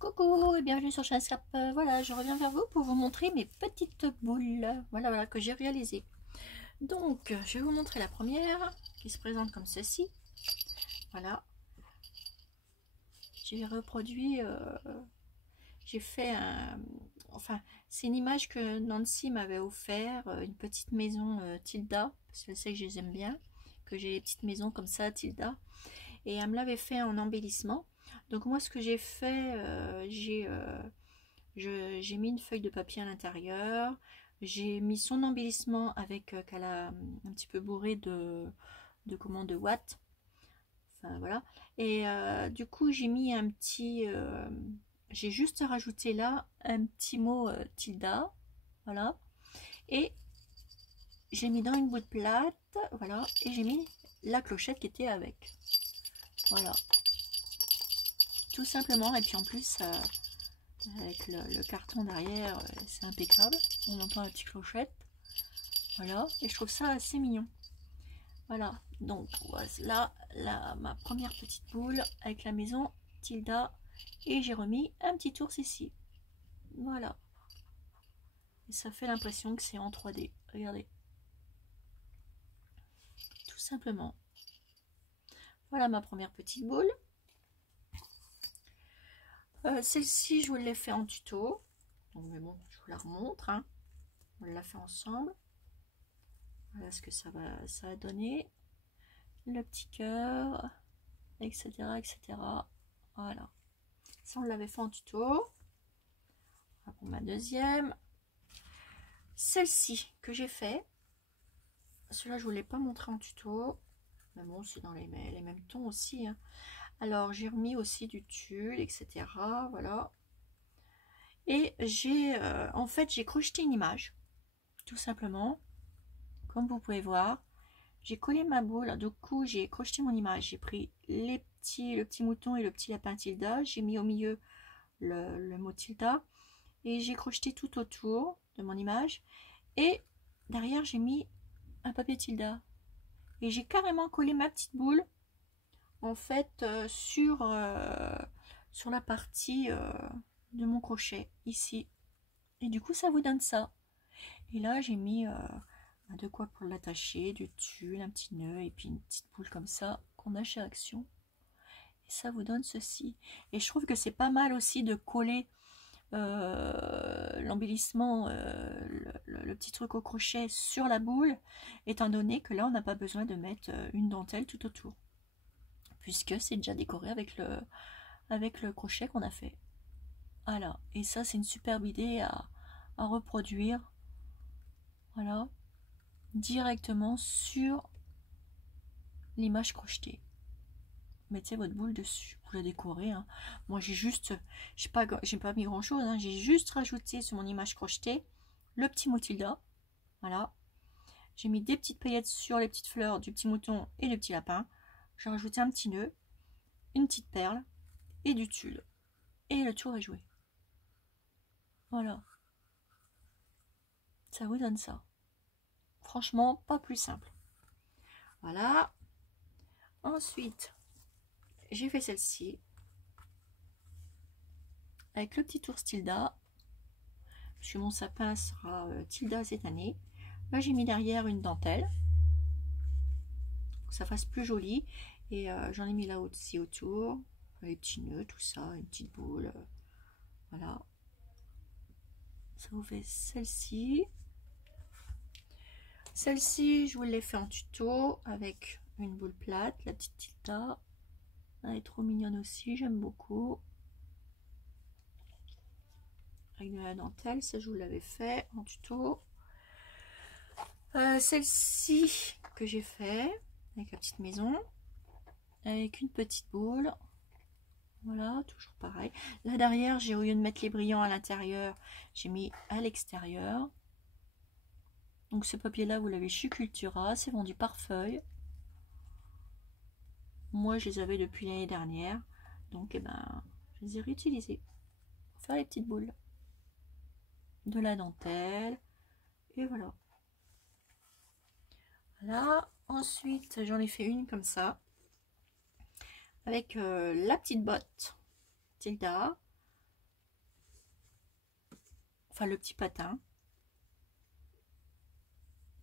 Coucou et bienvenue sur Chanscap. Voilà, je reviens vers vous pour vous montrer mes petites boules. Voilà, que j'ai réalisées. Donc, je vais vous montrer la première qui se présente comme ceci. Voilà. J'ai reproduit, j'ai fait un... Enfin, c'est une image que Nancy m'avait offert, une petite maison Tilda, parce qu'elle sait que je les aime bien, que j'ai des petites maisons comme ça, Tilda. Et elle me l'avait fait en embellissement. Donc moi, ce que j'ai fait, j'ai mis une feuille de papier à l'intérieur. J'ai mis son embellissement avec qu'elle a un petit peu bourré de watts. Enfin voilà. Et du coup, j'ai mis un petit... j'ai juste rajouté là un petit mot tilda. Voilà. Et j'ai mis dans une bout de plate. Voilà. Et j'ai mis la clochette qui était avec. Voilà. Tout simplement. Et puis en plus, avec le carton derrière, c'est impeccable. On entend la petite clochette. Voilà. Et je trouve ça assez mignon. Voilà. Donc voilà ma première petite boule avec la maison Tilda. Et j'ai remis un petit ours ici. Voilà. Et ça fait l'impression que c'est en 3D. Regardez. Tout simplement. Voilà ma première petite boule. Celle-ci, je vous l'ai fait en tuto. Donc, mais bon, je vous la remontre. Hein. On l'a fait ensemble. Voilà ce que ça va donner. Le petit cœur, etc., etc. Voilà. Ça, on l'avait fait en tuto. Voilà pour ma deuxième. Celle-ci que j'ai fait. Celui-là, je ne vous l'ai pas montré en tuto. Mais bon, c'est dans les mêmes tons aussi. Hein. Alors, j'ai remis aussi du tulle, etc. Voilà. Et j'ai, en fait, j'ai crocheté une image. Tout simplement. Comme vous pouvez voir. J'ai collé ma boule. Du coup, j'ai crocheté mon image. J'ai pris le petit mouton et le petit lapin Tilda. J'ai mis au milieu le mot Tilda. Et j'ai crocheté tout autour de mon image. Et derrière, j'ai mis un papier Tilda. Et j'ai carrément collé ma petite boule en fait sur la partie de mon crochet ici. Et du coup, ça vous donne ça. Et là, j'ai mis de quoi pour l'attacher, du tulle, un petit nœud et puis une petite boule comme ça qu'on a chez Action. Et ça vous donne ceci. Et je trouve que c'est pas mal aussi de coller l'embellissement, le petit truc au crochet sur la boule, étant donné que là on n'a pas besoin de mettre une dentelle tout autour, puisque c'est déjà décoré avec le crochet qu'on a fait. Voilà, et ça c'est une superbe idée à reproduire. Voilà, directement sur l'image crochetée. Mettez votre boule dessus, vous la décorez. Hein. Moi j'ai pas mis grand chose, hein. J'ai juste rajouté sur mon image crochetée le petit mot Tilda. Voilà. J'ai mis des petites paillettes sur les petites fleurs du petit mouton et le petit lapin. J'ai rajouté un petit nœud, une petite perle et du tulle. Et le tour est joué. Voilà. Ça vous donne ça. Franchement, pas plus simple. Voilà. Ensuite, j'ai fait celle-ci. Avec le petit ours Tilda. Parce que mon sapin sera Tilda cette année. Là, j'ai mis derrière une dentelle. Pour que ça fasse plus joli. Et j'en ai mis là aussi autour. Les petits nœuds, tout ça. Une petite boule. Voilà. Ça vous fait celle-ci. Celle-ci, je vous l'ai fait en tuto avec une boule plate, la petite Tilda. Elle est trop mignonne aussi, j'aime beaucoup. Avec de la dentelle, ça je vous l'avais fait en tuto. Celle-ci que j'ai fait avec la petite maison, avec une petite boule. Voilà, toujours pareil. Là derrière, j'ai au lieu de mettre les brillants à l'intérieur, j'ai mis à l'extérieur. Donc ce papier là vous l'avez chez Cultura, c'est vendu par feuille. Moi je les avais depuis l'année dernière, donc eh ben, je les ai réutilisés pour faire les petites boules. De la dentelle, et voilà. Voilà, ensuite j'en ai fait une comme ça, avec la petite botte Tilda, enfin le petit patin,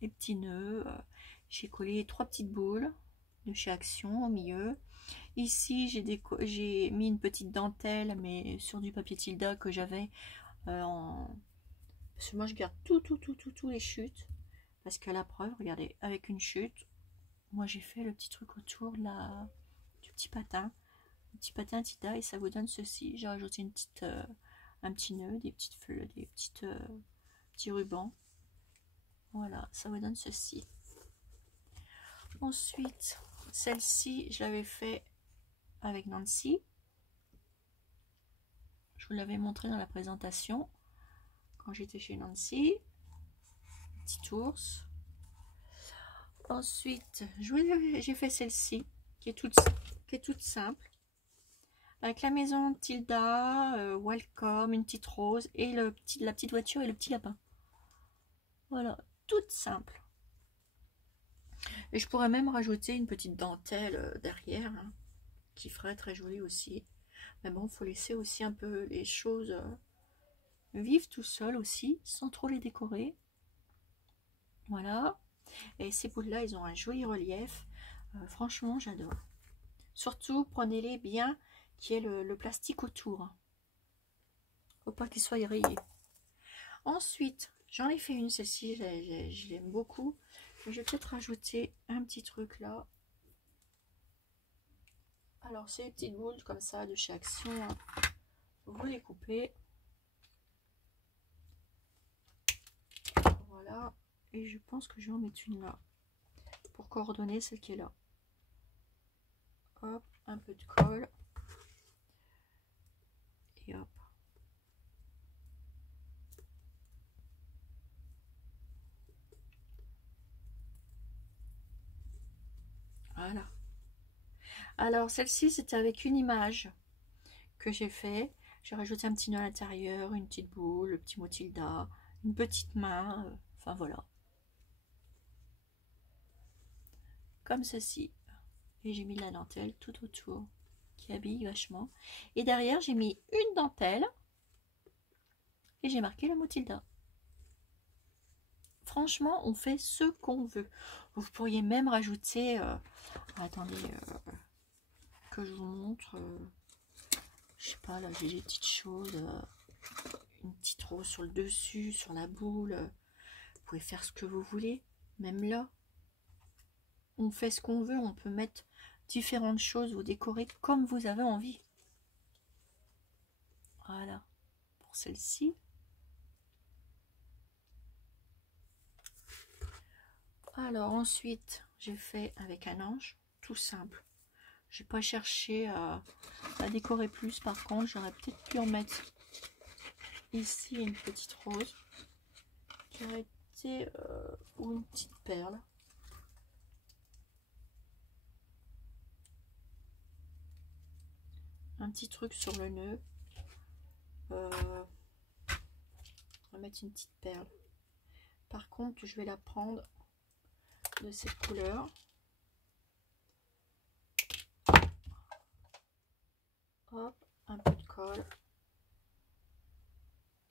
les petits nœuds. J'ai collé 3 petites boules de chez Action au milieu. Ici, j'ai mis une petite dentelle, mais sur du papier Tilda que j'avais en... Parce que moi, je garde tous les chutes. Parce qu'à la preuve, regardez, avec une chute, moi, j'ai fait le petit truc autour de du petit patin. Le petit patin Tilda, et ça vous donne ceci. J'ai rajouté une petite, un petit nœud, des petites fleurs, des petits rubans. Voilà, ça vous donne ceci. Ensuite, celle-ci, je l'avais fait avec Nancy. Je vous l'avais montré dans la présentation quand j'étais chez Nancy. Petit ours. Ensuite, j'ai fait celle-ci qui est toute simple. Avec la maison Tilda, Welcome, une petite rose et la petite voiture et le petit lapin. Voilà, toute simple. Et je pourrais même rajouter une petite dentelle derrière, hein, qui ferait très joli aussi. Mais bon, il faut laisser aussi un peu les choses vivre tout seul aussi, sans trop les décorer. Voilà. Et ces boules-là, ils ont un joli relief. Franchement, j'adore. Surtout, prenez-les bien, qu'il y ait le plastique autour. Faut pas qu'il soit rayé. Ensuite, j'en ai fait une, celle-ci, je l'aime beaucoup. Je vais peut-être rajouter un petit truc là. Alors, c'est des petites boules comme ça de chez Action. Vous les coupez. Voilà. Et je pense que je vais en mettre une là. Pour coordonner celle qui est là. Hop, un peu de colle. Et hop. Voilà. Alors, celle-ci, c'était avec une image que j'ai fait. J'ai rajouté un petit nœud à l'intérieur, une petite boule, le petit mot Tilda, une petite main. Enfin, voilà. Comme ceci. Et j'ai mis de la dentelle tout autour qui habille vachement. Et derrière, j'ai mis une dentelle et j'ai marqué le mot Tilda. Franchement, on fait ce qu'on veut. Vous pourriez même rajouter... attendez, que je vous montre... je sais pas, là, j'ai des petites choses. Une petite rose sur le dessus, sur la boule. Vous pouvez faire ce que vous voulez. Même là, on fait ce qu'on veut. On peut mettre différentes choses, vous décorer comme vous avez envie. Voilà, pour celle-ci. Alors ensuite, j'ai fait avec un ange, tout simple. J'ai pas cherché à décorer plus. Par contre, j'aurais peut-être pu en mettre ici une petite rose qui aurait été ou une petite perle. Un petit truc sur le nœud. On va mettre une petite perle. Par contre, je vais la prendre de cette couleur. Hop, un peu de colle.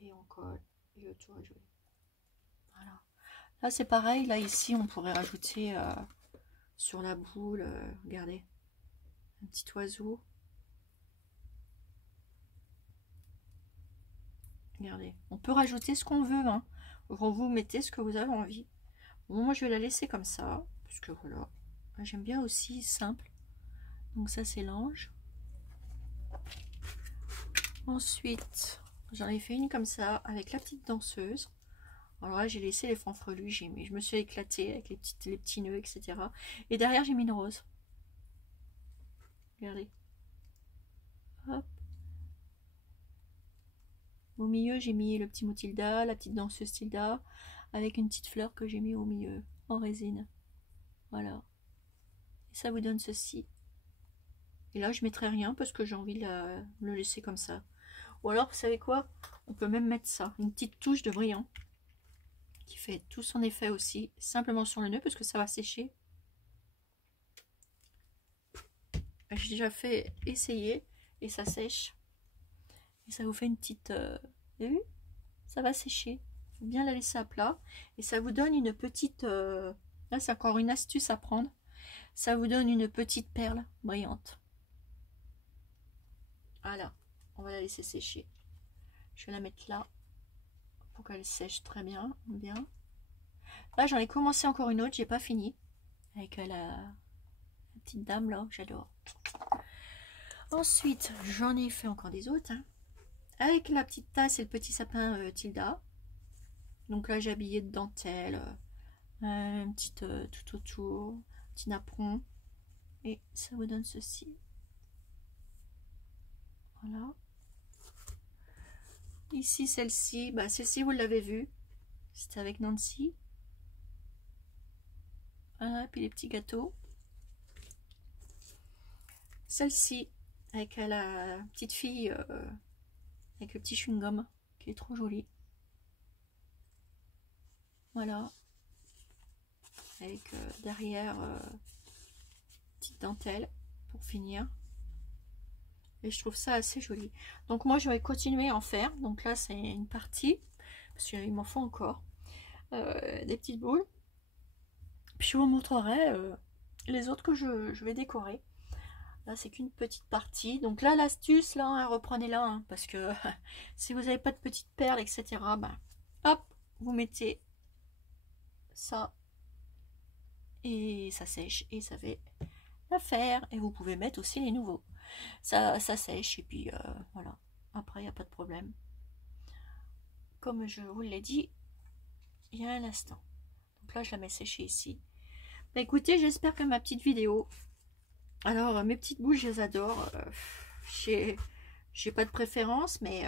Et on colle. Et le tour est joli. Voilà. Là, c'est pareil. Là, ici, on pourrait rajouter sur la boule, regardez, un petit oiseau. Regardez, on peut rajouter ce qu'on veut, hein. Vous mettez ce que vous avez envie. Bon, moi je vais la laisser comme ça, parce que voilà, j'aime bien aussi simple. Donc ça c'est l'ange. Ensuite, j'en ai fait une comme ça, avec la petite danseuse. Alors là j'ai laissé les fanfrelues, je me suis éclatée avec les petits nœuds, etc. Et derrière j'ai mis une rose. Regardez. Hop. Au milieu, j'ai mis le petit mot Tilda, la petite danseuse Tilda, avec une petite fleur que j'ai mis au milieu, en résine. Voilà. Et ça vous donne ceci. Et là, je mettrai rien parce que j'ai envie de le laisser comme ça. Ou alors, vous savez quoi? On peut même mettre ça, une petite touche de brillant, qui fait tout son effet aussi, simplement sur le nœud, parce que ça va sécher. J'ai déjà fait essayer, et ça sèche. Et ça vous fait une petite... vous avez vu? ça va sécher. Il faut bien la laisser à plat. Et ça vous donne une petite... là, c'est encore une astuce à prendre. Ça vous donne une petite perle brillante. Voilà, on va la laisser sécher. Je vais la mettre là pour qu'elle sèche très bien. Là, j'en ai commencé encore une autre, j'ai pas fini. Avec la petite dame là, j'adore. Ensuite, j'en ai fait encore des autres. Hein. Avec la petite tasse et le petit sapin Tilda. Donc là, j'ai habillé de dentelle, un petit tout autour, un petit napperon. Et ça vous donne ceci. Voilà. Ici, celle-ci, bah, celle-ci, vous l'avez vue. C'était avec Nancy. Voilà, puis les petits gâteaux. Celle-ci, avec la petite fille, avec le petit chewing-gum, qui est trop joli. Voilà. Avec derrière, petite dentelle, pour finir. Et je trouve ça assez joli. Donc moi, je vais continuer à en faire. Donc là, c'est une partie, parce qu'il m'en faut encore. Des petites boules. Puis je vous montrerai les autres que je vais décorer. Là, c'est qu'une petite partie. Donc là, l'astuce, là, hein, reprenez-la. Hein, parce que si vous n'avez pas de petites perles, etc., bah, hop, vous mettez ça. Et ça sèche. Et ça fait l'affaire. Et vous pouvez mettre aussi les nouveaux. Ça sèche. Et puis, voilà. Après, il n'y a pas de problème. Comme je vous l'ai dit il y a un instant. Donc là, je la mets sécher ici. Bah, écoutez, j'espère que ma petite vidéo... Alors, mes petites boules, je les adore. J'ai pas de préférence, mais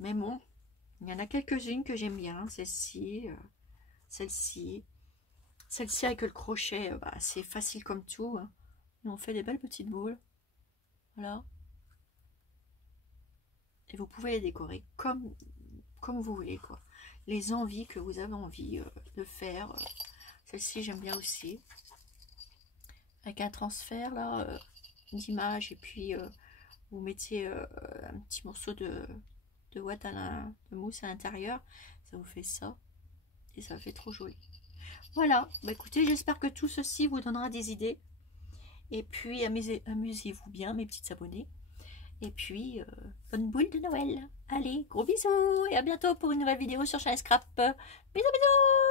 bon, il y en a quelques-unes que j'aime bien. Celle-ci, celle-ci. Celle-ci avec le crochet, bah, c'est facile comme tout. Hein. Et on fait des belles petites boules. Voilà. Et vous pouvez les décorer comme vous voulez, quoi. Les envies que vous avez envie de faire. Celle-ci, j'aime bien aussi. Avec un transfert, là, d'image. Et puis, vous mettez un petit morceau de ouate de mousse à l'intérieur. Ça vous fait ça. Et ça fait trop joli. Voilà. Bah, écoutez, j'espère que tout ceci vous donnera des idées. Et puis, amusez-vous bien, mes petites abonnées. Et puis, bonne boule de Noël. Allez, gros bisous. Et à bientôt pour une nouvelle vidéo sur Chalet Scrap. Bisous, bisous.